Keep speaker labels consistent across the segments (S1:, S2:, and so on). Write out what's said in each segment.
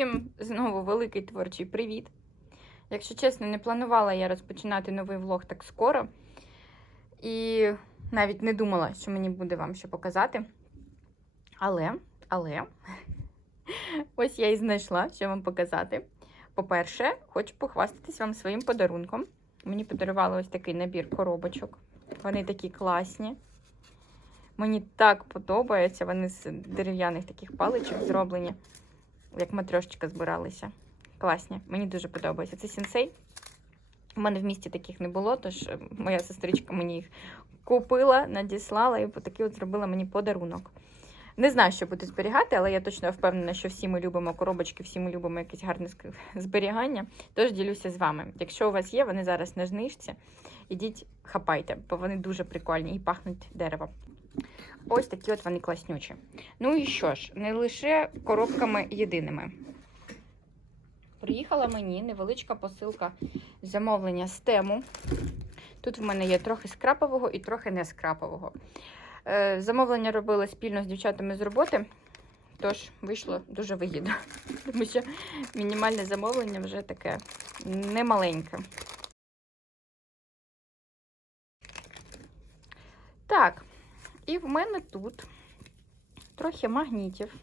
S1: Всім знову великий творчий привіт. Якщо чесно, не планувала я розпочинати новий влог так скоро. І навіть не думала, що мені буде вам що показати. Але, але, ось я і знайшла, що вам показати. По-перше, хочу похвастатись вам своїм подарунком. Мені подарували ось такий набір коробочок. Вони такі класні. Мені так подобається. Вони з дерев'яних таких паличок зроблені, як матрешечка збиралися. Класні. Мені дуже подобається. Це сенсей. У мене в місті таких не було, тож е, моя сестричка мені їх купила, надіслала і такий от зробила мені подарунок. Не знаю, що буду зберігати, але я точно впевнена, що всі ми любимо коробочки, всі ми любимо якесь гарне зберігання. Тож ділюся з вами. Якщо у вас є, вони зараз на знижці. Ідіть, хапайте, бо вони дуже прикольні і пахнуть деревом. Ось такі от вони класнючі. Ну і що ж, не лише коробками єдиними. Приїхала мені невеличка посилка замовлення з тему. Тут в мене є трохи скрапового і трохи не скрапового. Е, Замовлення робила спільно з дівчатами з роботи, тож вийшло дуже вигідно, тому що мінімальне замовлення вже таке немаленьке. Так, і в мене тут трохи магнітів.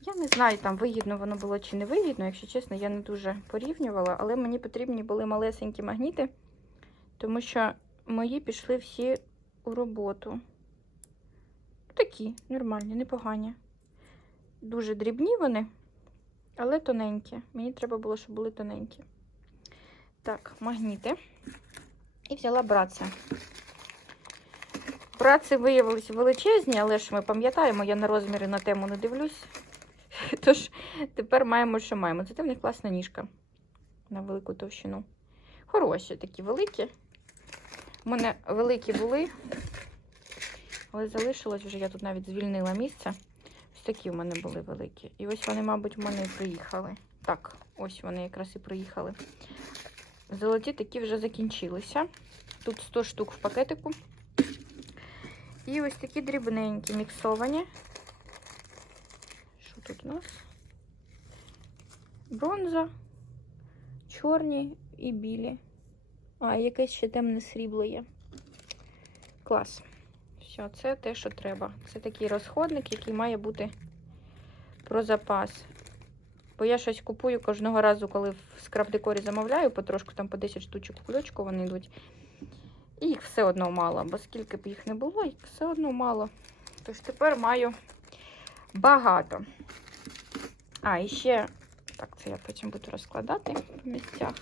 S1: Я не знаю, там вигідно воно було чи не вигідно, якщо чесно, я не дуже порівнювала, але мені потрібні були малесенькі магніти, тому що мої пішли всі у роботу. Такі, нормальні, непогані. Дуже дрібні вони, але тоненькі. Мені треба було, щоб були тоненькі. Так, магніти. І взяла братця. Братці виявилися величезні, але ж ми пам'ятаємо, я на розміри на тему не дивлюсь. Тож тепер маємо, що маємо. Це в них класна ніжка на велику товщину. Хороші такі великі. У мене великі були, але залишилось вже, я тут навіть звільнила місце. Ось такі в мене були великі. І ось вони, мабуть, в мене і приїхали. Так, ось вони якраз і приїхали. Золоті такі вже закінчилися. Тут 100 штук в пакетику. І ось такі дрібненькі, міксовані. Що тут у нас? Бронза, чорні і білі. А, якесь ще темне срібло є. Клас. Все, це те, що треба. Це такий розходник, який має бути про запас. Бо я щось купую кожного разу, коли в скраб-декорі замовляю, потрошку там по 10 штучок в кульочку вони йдуть. І їх все одно мало, бо скільки б їх не було, їх все одно мало. Тож тепер маю багато. А, і ще, так, це я потім буду розкладати по місцях.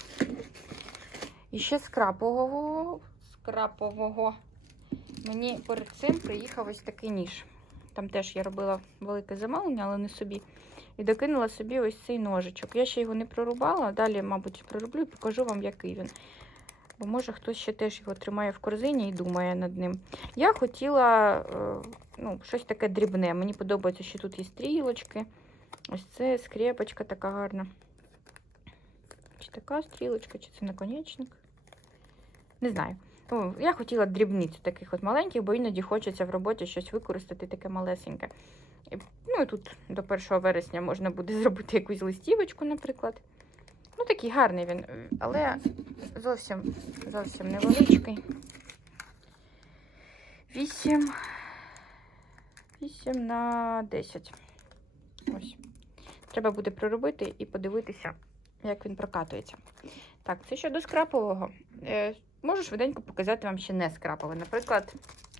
S1: І ще скрапового, скрапового. Мені перед цим приїхав ось такий ніж. Там теж я робила велике замовлення, але не собі. І докинула собі ось цей ножичок. Я ще його не прорубала, далі, мабуть, пророблю і покажу вам, який він. Бо може хтось ще теж його тримає в корзині і думає над ним. Я хотіла е, ну, щось таке дрібне. Мені подобається, що тут є стрілочки. Ось це скрепочка така гарна. Чи така стрілочка, чи це наконечник? Не знаю. Ну, я хотіла дрібниць таких от маленьких, бо іноді хочеться в роботі щось використати таке малесеньке. Ну і тут до 1 вересня можна буде зробити якусь листівочку, наприклад. Ну, такий гарний він, але зовсім зовсім невеличкий. 8, 8 на 10. Ось. Треба буде проробити і подивитися, як він прокатується. Так, це щодо скрапового. Е, можу швиденько показати вам ще не скрапове. Наприклад,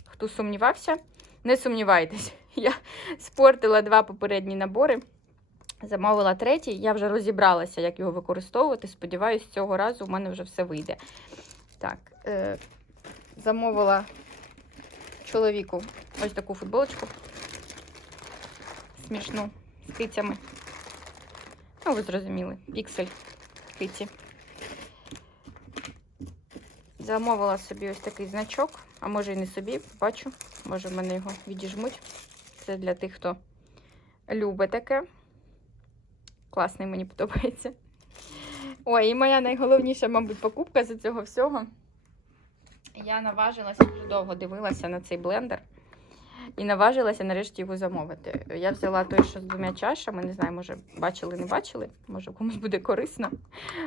S1: хто сумнівався, не сумнівайтесь. Я спортила два попередні набори. Замовила третій, я вже розібралася, як його використовувати. Сподіваюсь, цього разу в мене вже все вийде. Так, е, замовила чоловіку ось таку футболочку. Смішну, з кицями. Ну, ви зрозуміли, піксель киці. Замовила собі ось такий значок, а може і не собі, бачу. Може, в мене його відіжмуть. Це для тих, хто любить таке. Класний, мені подобається. Ой, і моя найголовніша, мабуть, покупка з цього всього. Я наважилася, дуже довго дивилася на цей блендер. і наважилася нарешті його замовити. Я взяла той, що з двома чашами, не знаю, може бачили, не бачили, може комусь буде корисно.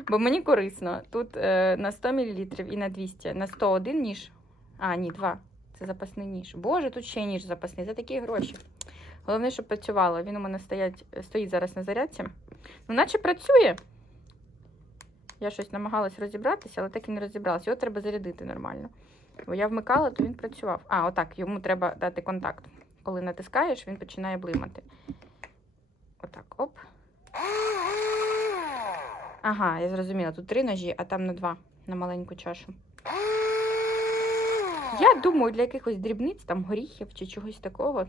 S1: Бо мені корисно. Тут е, на 100 мл і на 200, на 101 ніж. А, ні, два. Це запасний ніж. Боже, тут ще ніж запасний, за такі гроші. Головне, щоб працювало. Він у мене стоять, стоїть зараз на зарядці. Ну, наче працює. Я щось намагалась розібратися, але так і не розібралася. Його треба зарядити нормально. Бо я вмикала, то він працював. А, отак, йому треба дати контакт. Коли натискаєш, він починає блимати. Отак, оп. Ага, я зрозуміла. Тут три ножі, а там на два, на маленьку чашу. Я думаю, для якихось дрібниць, там горіхів чи чогось такого.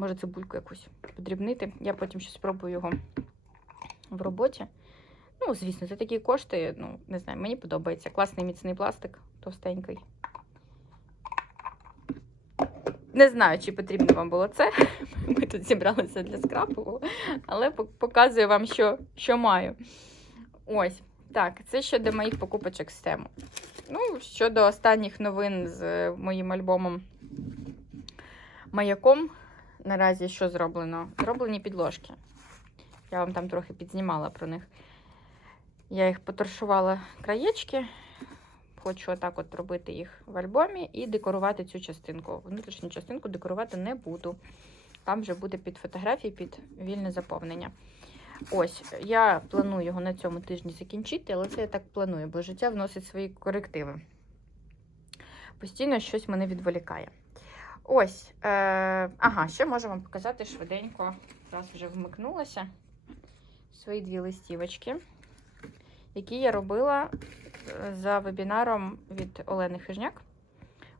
S1: Може, цибульку якусь подрібнити. Я потім ще спробую його в роботі. Ну, звісно, за такі кошти, ну, не знаю, мені подобається. Класний міцний пластик, товстенький. Не знаю, чи потрібно вам було це. Ми тут зібралися для скрапу, але показую вам, що, що маю. Ось. Так, це щодо моїх покупочок з тему. Ну, щодо останніх новин з моїм альбомом Маяком. Наразі що зроблено? Зроблені підложки. Я вам там трохи підзнімала про них. Я їх поторшувала краєчки. Хочу отак от робити їх в альбомі і декорувати цю частинку. Внутрішню частинку декорувати не буду. Там вже буде під фотографії, під вільне заповнення. Ось, я планую його на цьому тижні закінчити, але це я так планую, бо життя вносить свої корективи. Постійно щось мене відволікає. Ось, е, ага, ще можу вам показати швиденько. Раз вже вмикнулася свої дві листівочки, які я робила е, за вебінаром від Олени Хижняк.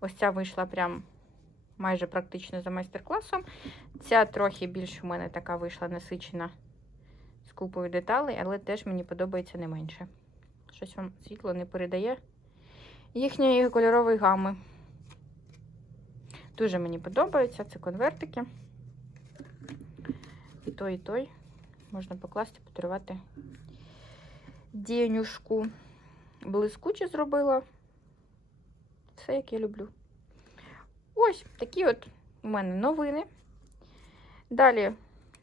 S1: Ось ця вийшла прям майже практично за майстер-класом. Ця трохи більш у мене така вийшла насичена з купою деталей, але теж мені подобається не менше. Щось вам світло не передає їхньої кольорової гами. Дуже мені подобаються. Це конвертики. І той, і той. Можна покласти, подарувати дінюшку. Блискуче зробила. Все, як я люблю. Ось такі от у мене новини. Далі,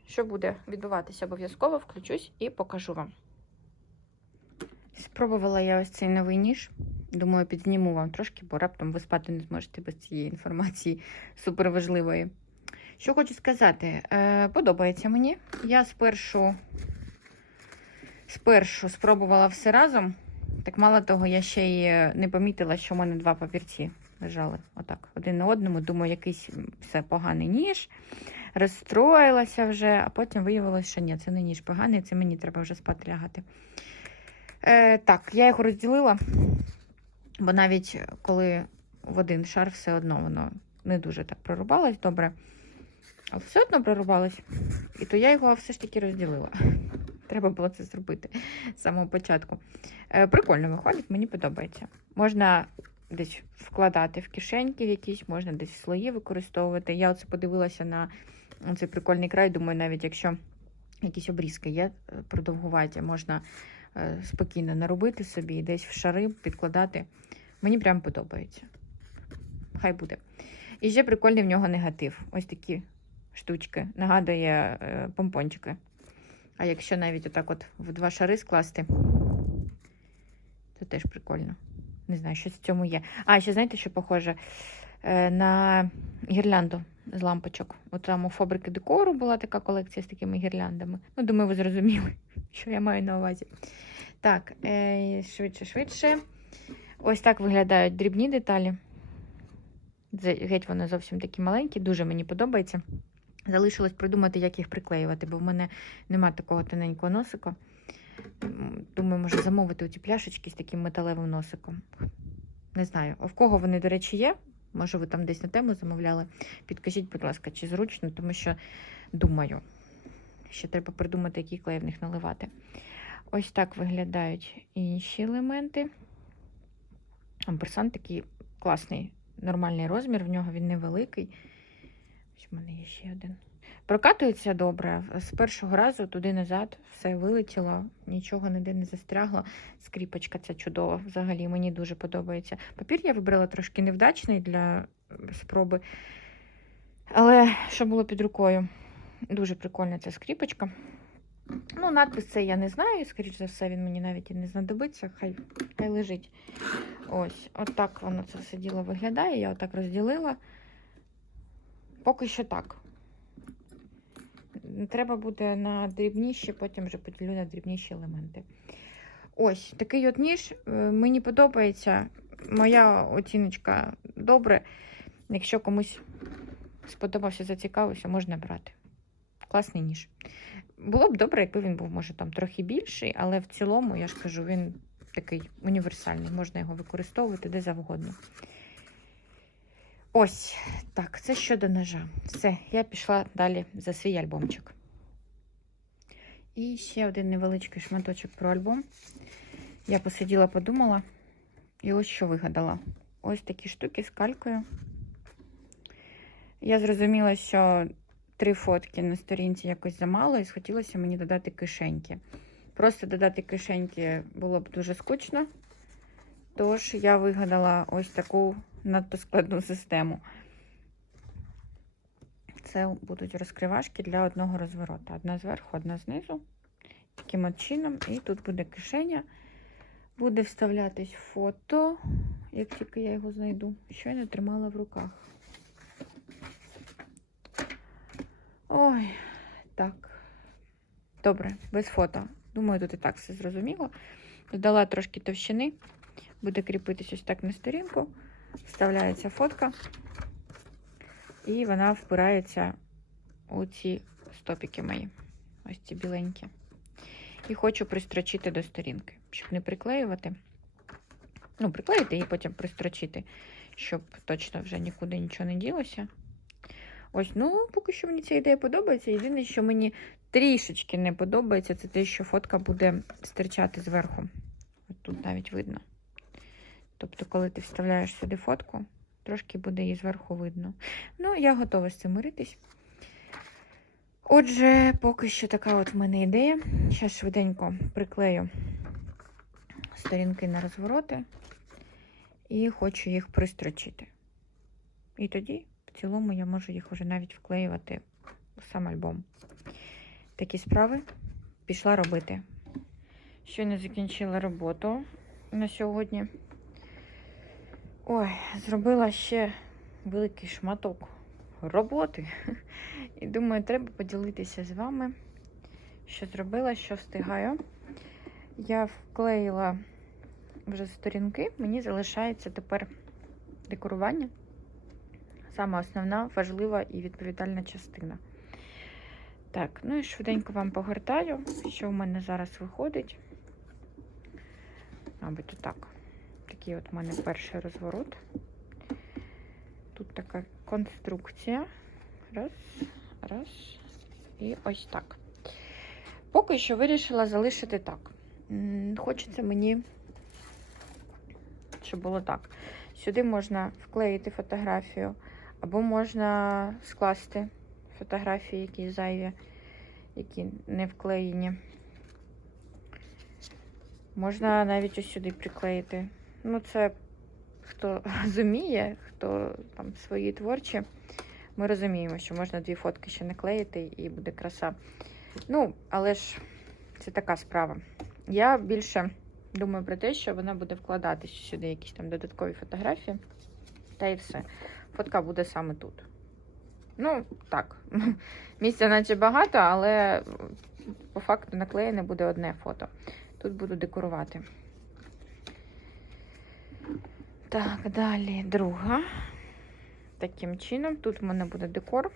S1: що буде відбуватися, обов'язково включусь і покажу вам. Спробувала я ось цей новий ніж. Думаю, підзніму вам трошки, бо раптом ви спати не зможете без цієї інформації суперважливої. Що хочу сказати, е, подобається мені. Я спершу, спершу спробувала все разом. Так мало того, я ще й не помітила, що в мене два папірці лежали отак, один на одному. Думаю, якийсь все поганий ніж. Розстроїлася вже, а потім виявилося, що ні, це не ніж поганий, це мені треба вже спати лягати. Е, так, я його розділила, бо навіть коли в один шар все одно воно не дуже так прорубалось добре. Але все одно прорубалось. І то я його все ж таки розділила. Треба було це зробити з самого початку. Е, прикольно виходить, мені подобається. Можна десь вкладати в кишеньки якісь, можна десь слої використовувати. Я оце подивилася на цей прикольний край. Думаю, навіть якщо якісь обрізки є е, продовгуваті, можна е, спокійно наробити собі десь в шари підкладати. Мені прям подобається. Хай буде. І ще прикольний в нього негатив. Ось такі штучки. Нагадує е, помпончики. А якщо навіть отак от в два шари скласти, то теж прикольно. Не знаю, що в цьому є. А, ще знаєте, що похоже Е, на гірлянду з лампочок. От там у фабрики декору була така колекція з такими гірляндами. Ну, думаю, ви зрозуміли, що я маю на увазі. Так, е, швидше, швидше. Ось так виглядають дрібні деталі. Геть вони зовсім такі маленькі, дуже мені подобається. Залишилось придумати, як їх приклеювати, бо в мене нема такого тоненького носика. Думаю, може замовити оці пляшечки з таким металевим носиком. Не знаю, а в кого вони, до речі, є. Може, ви там десь на тему замовляли. Підкажіть, будь ласка, чи зручно, тому що думаю, ще треба придумати, який клей в них наливати. Ось так виглядають інші елементи. Амперсан такий класний, нормальний розмір, в нього він невеликий. Ось в мене є ще один. Прокатується добре. З першого разу туди-назад все вилетіло, нічого ніде не застрягло. Скріпочка ця чудова. Взагалі мені дуже подобається. Папір я вибрала трошки невдачний для спроби. Але що було під рукою? Дуже прикольна ця скріпочка. Ну, надпис це я не знаю, скоріш за все, він мені навіть і не знадобиться, хай, хай лежить. Ось, отак воно це все діло виглядає. Я отак розділила. Поки що так. Треба буде на дрібніші, потім вже поділю на дрібніші елементи. Ось такий от ніж. Е, Мені подобається. Моя оціночка добре. Якщо комусь сподобався, зацікавився, можна брати. Класний ніж. Було б добре, якби він був, може, там трохи більший, але в цілому, я ж кажу, він такий універсальний, можна його використовувати де завгодно. Ось так, це щодо ножа. Все, я пішла далі за свій альбомчик. І ще один невеличкий шматочок про альбом. Я посиділа, подумала, і ось що вигадала. Ось такі штуки з калькою. Я зрозуміла, що три фотки на сторінці якось замало, і схотілося мені додати кишеньки. Просто додати кишеньки було б дуже скучно. Тож я вигадала ось таку надто складну систему. Це будуть розкривашки для одного розворота. Одна зверху, одна знизу. Таким от чином. І тут буде кишеня. Буде вставлятись фото, як тільки я його знайду. Щойно тримала в руках. Ой, так. Добре, без фото. Думаю, тут і так все зрозуміло. Додала трошки товщини, буде кріпитись ось так на сторінку. Вставляється фотка, і вона впирається у ці стопіки мої. Ось ці біленькі. І хочу пристрочити до сторінки, щоб не приклеювати. Ну, приклеїти і потім пристрочити, щоб точно вже нікуди нічого не ділося. Ось, ну, поки що мені ця ідея подобається. Єдине, що мені трішечки не подобається, це те, що фотка буде стирчати зверху. От тут навіть видно. Тобто, коли ти вставляєш сюди фотку, трошки буде її зверху видно. Ну, я готова з цим миритись. Отже, поки що така от в мене ідея. Зараз швиденько приклею сторінки на розвороти і хочу їх пристрочити. І тоді, в цілому, я можу їх вже навіть вклеювати в сам альбом. Такі справи пішла робити. Щойно закінчила роботу на сьогодні. Ой, зробила ще великий шматок роботи. І думаю, треба поділитися з вами, що зробила, що встигаю. Я вклеїла вже сторінки, мені залишається тепер декорування. Саме основна, важлива і відповідальна частина. Так, ну і швиденько вам погортаю, що в мене зараз виходить. Мабуть, отак. Такий от у мене перший розворот. Тут така конструкція. Раз, раз. І ось так. Поки що вирішила залишити так. Хочеться мені, щоб було так. Сюди можна вклеїти фотографію, або можна скласти фотографії, які зайві, які не вклеєні. Можна навіть ось сюди приклеїти. Ну, це хто розуміє, хто там свої творчі, ми розуміємо, що можна дві фотки ще наклеїти і буде краса. Ну, але ж це така справа. Я більше думаю про те, що вона буде вкладатися сюди якісь там додаткові фотографії. Та і все. Фотка буде саме тут. Ну, так. Місця наче багато, але по факту наклеєне буде одне фото. Тут буду декорувати. Так, далі друга. Таким чином, тут в мене буде декор,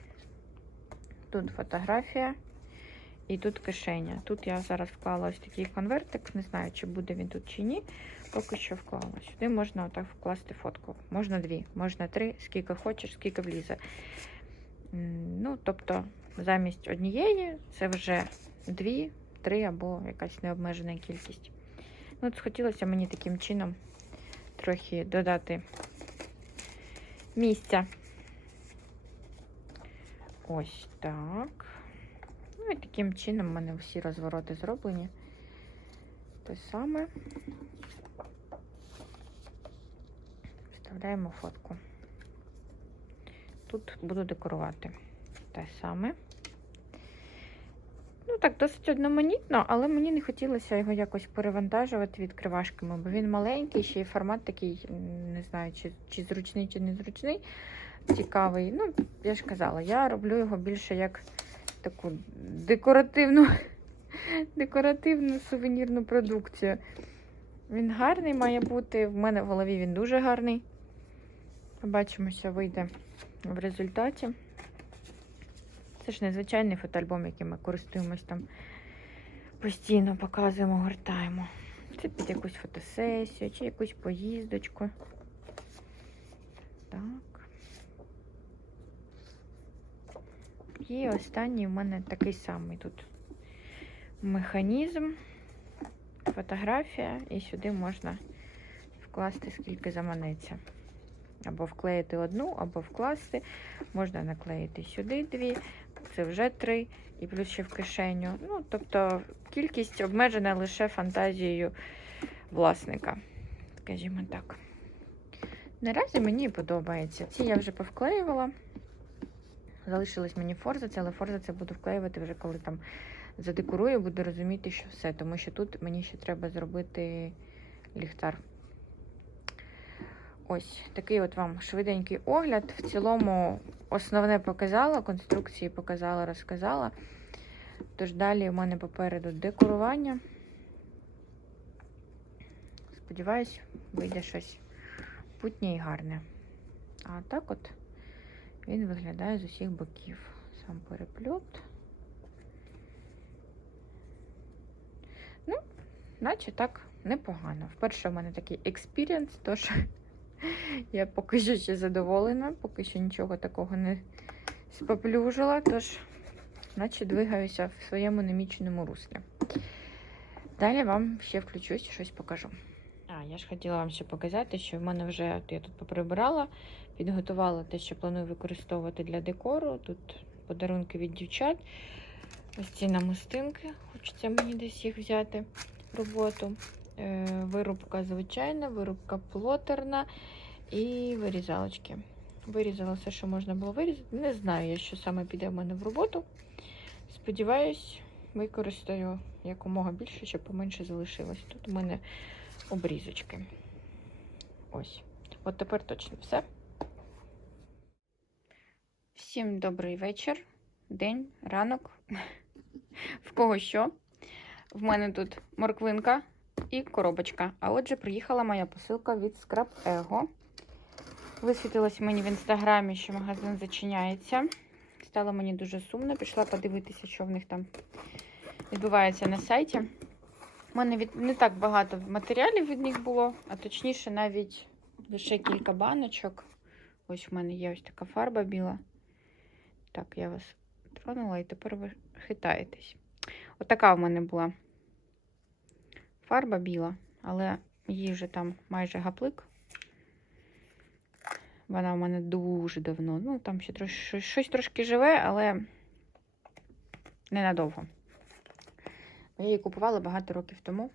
S1: тут фотографія і тут кишеня. Тут я зараз вклала ось такий конвертик, не знаю, чи буде він тут чи ні. Поки що вклала. Сюди можна отак вкласти фотку. Можна дві, можна три, скільки хочеш, скільки влізе. Ну, тобто, замість однієї це вже дві, три або якась необмежена кількість. Ну, от хотілося мені таким чином трохи додати місця. Ось так. Ну і таким чином в мене всі розвороти зроблені. Те саме. Вставляємо фотку. тут буду декорувати те саме. Так, досить одноманітно, але мені не хотілося його якось перевантажувати відкривашками, бо він маленький, ще й формат такий, не знаю, чи, чи зручний, чи не зручний, цікавий. Ну, я ж казала, я роблю його більше як таку декоративну, декоративну сувенірну продукцію. Він гарний має бути. В мене в голові він дуже гарний. Побачимося, вийде в результаті. Це ж незвичайний фотоальбом, яким ми користуємось там постійно показуємо, гортаємо. Це під якусь фотосесію чи якусь поїздочку. Так. І останній в мене такий самий тут механізм, фотографія, і сюди можна вкласти скільки заманеться. Або вклеїти одну, або вкласти. Можна наклеїти сюди дві, це вже три, і плюс ще в кишеню. Ну, тобто кількість обмежена лише фантазією власника, скажімо так. Наразі мені подобається. Ці я вже повклеювала. Залишилась мені форзаці, але форзаці буду вклеювати вже коли там задекорую, буду розуміти, що все. Тому що тут мені ще треба зробити ліхтар. Ось такий от вам швиденький огляд. В цілому основне показала, конструкції показала, розказала. Тож далі в мене попереду декорування. Сподіваюсь, вийде щось путнє і гарне. А так от він виглядає з усіх боків. Сам перепльот. Ну, наче так непогано. Вперше в мене такий експірієнс, тож я поки що ще задоволена, поки що нічого такого не споплюжила, тож, наче двигаюся в своєму немічному руслі. Далі вам ще включусь щось покажу. А, я ж хотіла вам ще показати, що в мене вже я тут поприбирала, підготувала те, що планую використовувати для декору. Тут подарунки від дівчат. Ось ці намистинки. Хочеться мені десь їх взяти роботу. Е, Вирубка звичайна, вирубка плотерна і вирізалочки. Вирізала все, що можна було вирізати. Не знаю, я, що саме піде в мене в роботу. Сподіваюсь, використаю якомога більше, щоб поменше залишилось. Тут у мене обрізочки. Ось. От тепер точно все. Всім добрий вечір, день, ранок. В кого що. В мене тут морквинка і коробочка. А отже, приїхала моя посилка від Scrap Ego. Висвітилось мені в інстаграмі, що магазин зачиняється. Стало мені дуже сумно. Пішла подивитися, що в них там відбувається на сайті. У мене від... не так багато матеріалів від них було, а точніше, навіть лише кілька баночок. Ось в мене є ось така фарба біла. Так, я вас тронула і тепер ви хитаєтесь. Отака в мене була фарба біла, але її вже там майже гаплик. Вона в мене дуже давно. Ну, там ще трош... щось- трошки живе, але ненадовго. Я її купувала багато років тому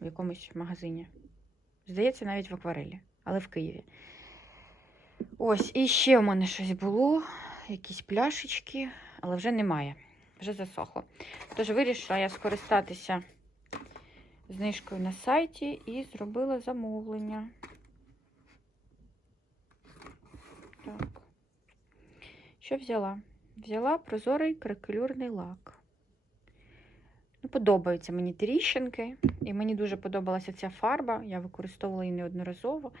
S1: в якомусь магазині. Здається, навіть в акварелі, але в Києві. Ось, і ще в мене щось було, якісь пляшечки, але вже немає, вже засохло. Тож вирішила я скористатися знижкою на сайті і зробила замовлення. Так. Що взяла? Взяла прозорий кракелюрний лак. Ну, подобаються мені тріщинки, і мені дуже подобалася ця фарба. Я використовувала її неодноразово.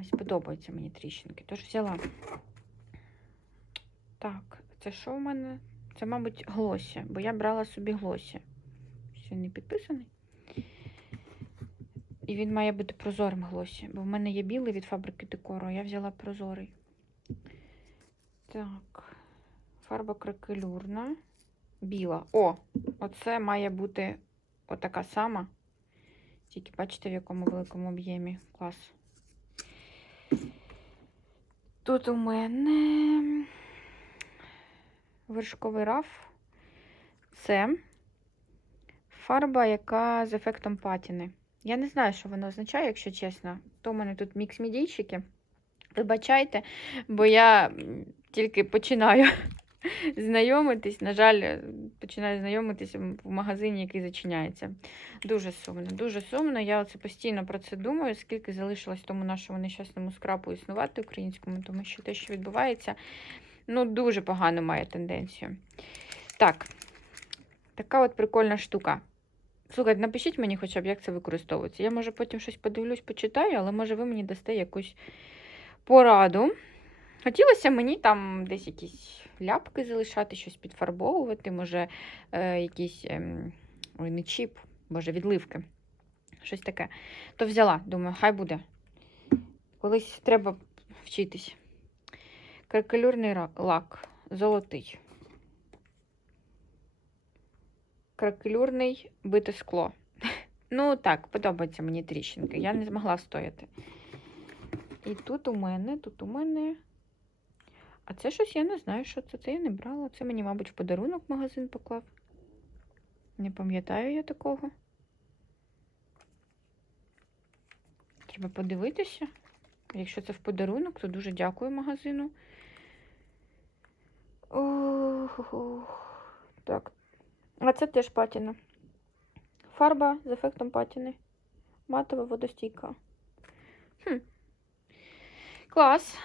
S1: Ось, подобаються мені тріщинки. Тож взяла. Так, це що в мене? Це, мабуть, глосі, бо я брала собі глосі. Ще не підписаний. І він має бути прозорим глосі, бо в мене є білий від фабрики декору, я взяла прозорий. Так, фарба кракелюрна. Біла. О, оце має бути отака сама. Тільки бачите, в якому великому об'ємі. Клас. Тут у мене вершковий раф. Це фарба, яка з ефектом патіни. Я не знаю, що воно означає, якщо чесно. То у мене тут мікс мідійчики. Вибачайте, бо я тільки починаю знайомитись. На жаль, е, починаю знайомитись в магазині, який зачиняється. Дуже сумно, дуже сумно. Я оце постійно про це думаю, скільки залишилось тому нашому нещасному скрапу існувати українському, тому що те, що відбувається, ну, дуже погано має тенденцію. Так, така от прикольна штука. Слухайте, напишіть мені хоча б, як це використовується. Я, може, потім щось подивлюсь, почитаю, але може ви мені дасте якусь пораду. Хотілося мені там десь якісь ляпки залишати, щось підфарбовувати, може, е, якісь ем, ой, не чіп, може, відливки. Щось таке. То взяла, думаю, хай буде. Колись треба вчитись. Кракелюрний лак, золотий. Кракелюрний бите скло. Ну, так, подобається мені тріщинки. Я не змогла стояти. І тут у мене, тут у мене. А це щось я не знаю, що це. Це я не брала. Це мені, мабуть, в подарунок магазин поклав. Не пам'ятаю я такого. Треба подивитися. Якщо це в подарунок, то дуже дякую магазину. Ох, ох. Так. А це теж патіна. Фарба з ефектом патіни. Матова водостійка. Хм. Клас.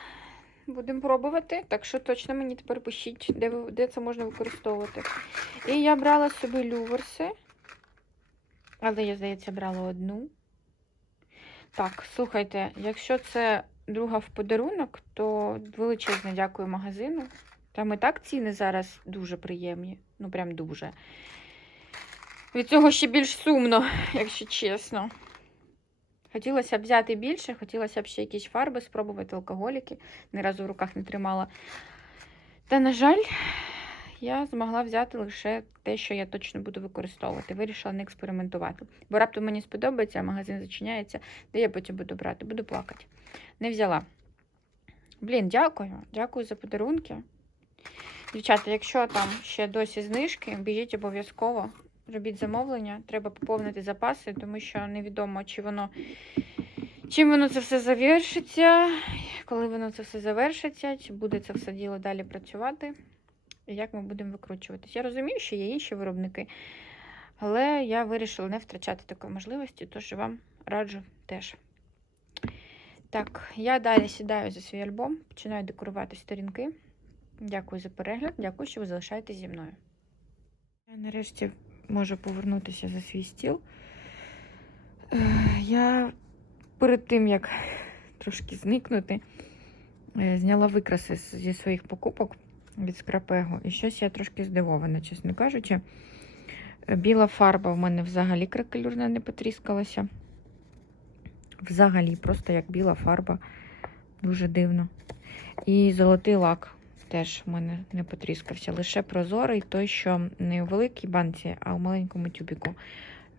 S1: Будемо пробувати. Так що точно мені тепер пишіть, де, де це можна використовувати. І я брала собі люверси. Але я, здається, брала одну. Так, слухайте, якщо це друга в подарунок, то величезне дякую магазину. Там і так ціни зараз дуже приємні. Ну, прям дуже. Від цього ще більш сумно, якщо чесно. Хотілося б взяти більше, хотілося б ще якісь фарби спробувати, алкоголіки. Ні разу в руках не тримала. Та, на жаль, я змогла взяти лише те, що я точно буду використовувати. Вирішила не експериментувати. Бо раптом мені сподобається, а магазин зачиняється, де я потім буду брати, буду плакати. Не взяла. Блін, дякую. Дякую за подарунки. Дівчата, якщо там ще досі знижки, біжіть обов'язково. Робіть замовлення, треба поповнити запаси, тому що невідомо, чи воно чим воно це все завершиться, коли воно це все завершиться, чи буде це все діло далі працювати, і як ми будемо викручуватись. Я розумію, що є інші виробники, але я вирішила не втрачати такої можливості, тож вам раджу теж. Так, я далі сідаю за свій альбом, починаю декорувати сторінки. Дякую за перегляд, дякую, що ви залишаєтесь зі мною. Я нарешті можу повернутися за свій стіл. Е, Я перед тим, як трошки зникнути, е, зняла викраси зі своїх покупок від скрапего. І щось я трошки здивована, чесно кажучи. Е, Біла фарба в мене взагалі кракелюрна не потріскалася. Взагалі, просто як біла фарба. Дуже дивно. І золотий лак теж в мене не потріскався. Лише прозорий, той, що не у великій банці, а у маленькому тюбіку.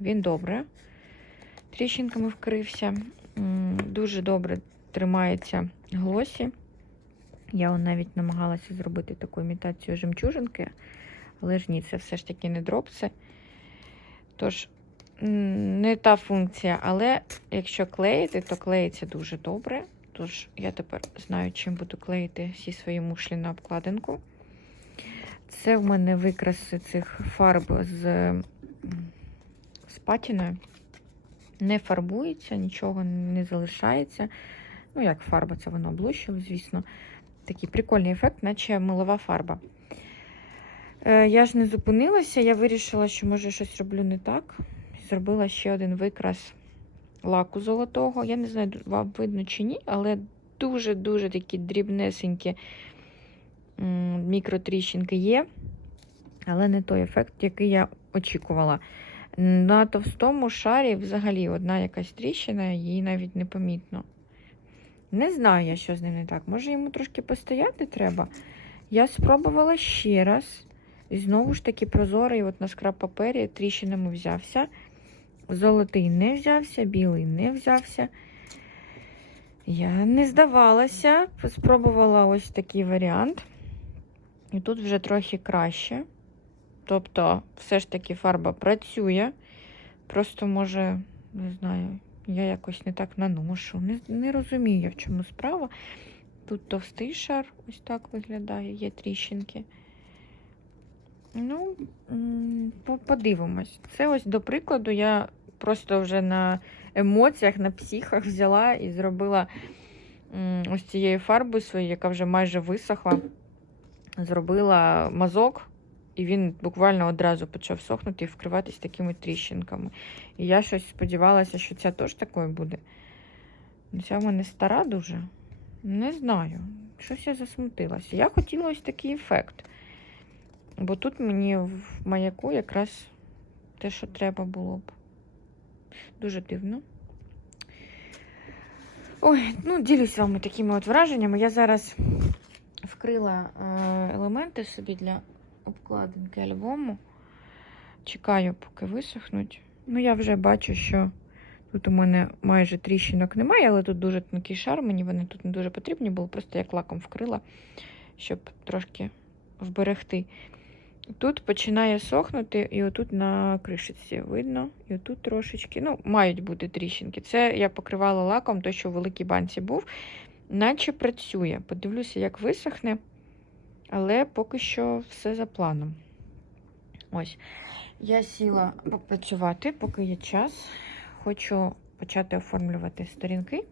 S1: Він добре. Тріщинками вкрився. Дуже добре тримається глосі. Я навіть намагалася зробити таку імітацію жемчужинки, але ж ні, це все ж таки не дропси. Тож, не та функція, але якщо клеїти, то клеїться дуже добре. Тож я тепер знаю, чим буду клеїти всі свої мушлі на обкладинку. Це в мене викраси цих фарб з, з патіною. Не фарбується, нічого не залишається. Ну, як фарба, це воно облущило, звісно. Такий прикольний ефект, наче милова фарба. Е, я ж не зупинилася, я вирішила, що може щось роблю не так. Зробила ще один викрас лаку золотого. Я не знаю, вам видно чи ні, але дуже-дуже такі дрібнесенькі мікротріщинки є, але не той ефект, який я очікувала. На товстому шарі взагалі одна якась тріщина, її навіть не помітно. Не знаю я, що з ним не так. Може йому трошки постояти треба. Я спробувала ще раз. І знову ж таки прозорий от на скраб папері тріщинами взявся. Золотий не взявся, білий не взявся. Я не здавалася, спробувала ось такий варіант. І тут вже трохи краще. Тобто, все ж таки фарба працює. Просто, може, не знаю, я якось не так наношу. Не, не розумію, в чому справа. Тут товстий шар, ось так виглядає, є тріщинки. Ну, подивимось. Це ось до прикладу, я просто вже на емоціях, на психах взяла і зробила ось цією фарбою своєю, яка вже майже висохла. Зробила мазок, і він буквально одразу почав сохнути і вкриватись такими тріщинками. І я щось сподівалася, що ця теж такою буде. Ну, Ця в мене стара дуже. Не знаю. Щось я засмутилася. Я хотіла ось такий ефект. Бо тут мені в маяку якраз те, що треба було б. Дуже дивно. Ой, ну, ділюсь з вами такими от враженнями. Я зараз вкрила е, елементи собі для обкладинки альбому. Чекаю, поки висохнуть. Ну, я вже бачу, що тут у мене майже тріщинок немає, але тут дуже тонкий шар. Мені вони тут не дуже потрібні були, просто як лаком вкрила, щоб трошки вберегти. Тут починає сохнути, і отут на кришиці видно, і отут трошечки. Ну, мають бути тріщинки. Це я покривала лаком, той, що в великій банці був, наче працює. Подивлюся, як висохне, але поки що все за планом. Ось. Я сіла попрацювати, поки є час. Хочу почати оформлювати сторінки.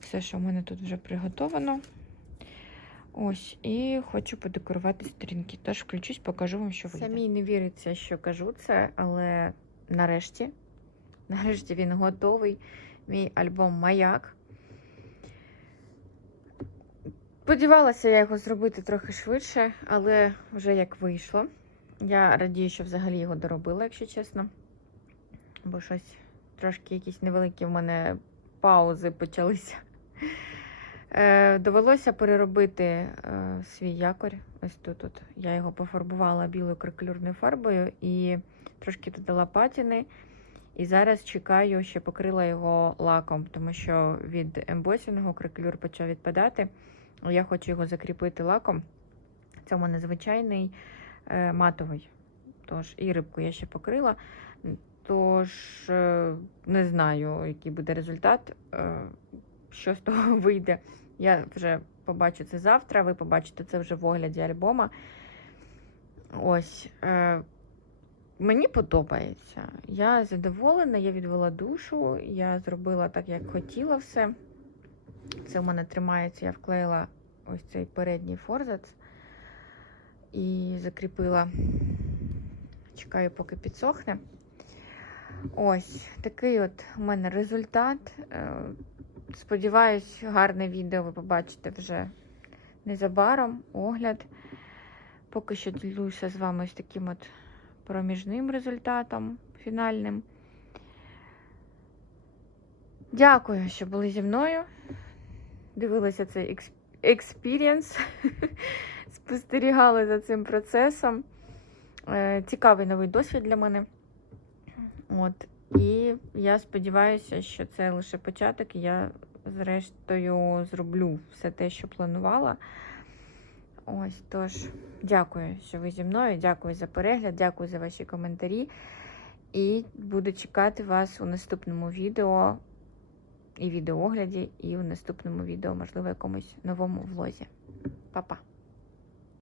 S1: Все, що в мене тут вже приготовано. Ось, і хочу подекорувати сторінки. Тож включусь, покажу вам, що вийде. Самій не віриться, що кажу це, але нарешті, нарешті він готовий. Мій альбом Маяк. Сподівалася я його зробити трохи швидше, але вже як вийшло. Я радію, що взагалі його доробила, якщо чесно. Бо щось трошки якісь невеликі в мене паузи почалися. Е, довелося переробити е, свій якорь. Ось тут от. я його пофарбувала білою крикулюрною фарбою і трошки додала патіни. І зараз чекаю, ще покрила його лаком, тому що від ембосінгу крикулюр почав відпадати. Я хочу його закріпити лаком. Це у мене е, матовий. Тож, і рибку я ще покрила. Тож, не знаю, який буде результат, що з того вийде. Я вже побачу це завтра, ви побачите це вже в огляді альбома. Ось. Е, мені подобається. Я задоволена, я відвела душу, я зробила так, як хотіла все. Це у мене тримається, я вклеїла ось цей передній форзац і закріпила. Чекаю, поки підсохне. Ось такий от у мене результат. Сподіваюсь, гарне відео ви побачите вже незабаром огляд. Поки що ділюся з вами ось таким от проміжним результатом фінальним. Дякую, що були зі мною. Дивилися цей експірієнс, спостерігали за цим процесом. Е, Цікавий новий досвід для мене. От. І я сподіваюся, що це лише початок, і я, зрештою, зроблю все те, що планувала. Ось, тож, дякую, що ви зі мною. Дякую за перегляд, дякую за ваші коментарі. І буду чекати вас у наступному відео і відеоогляді, і у наступному відео, можливо, якомусь новому влозі. Па-па!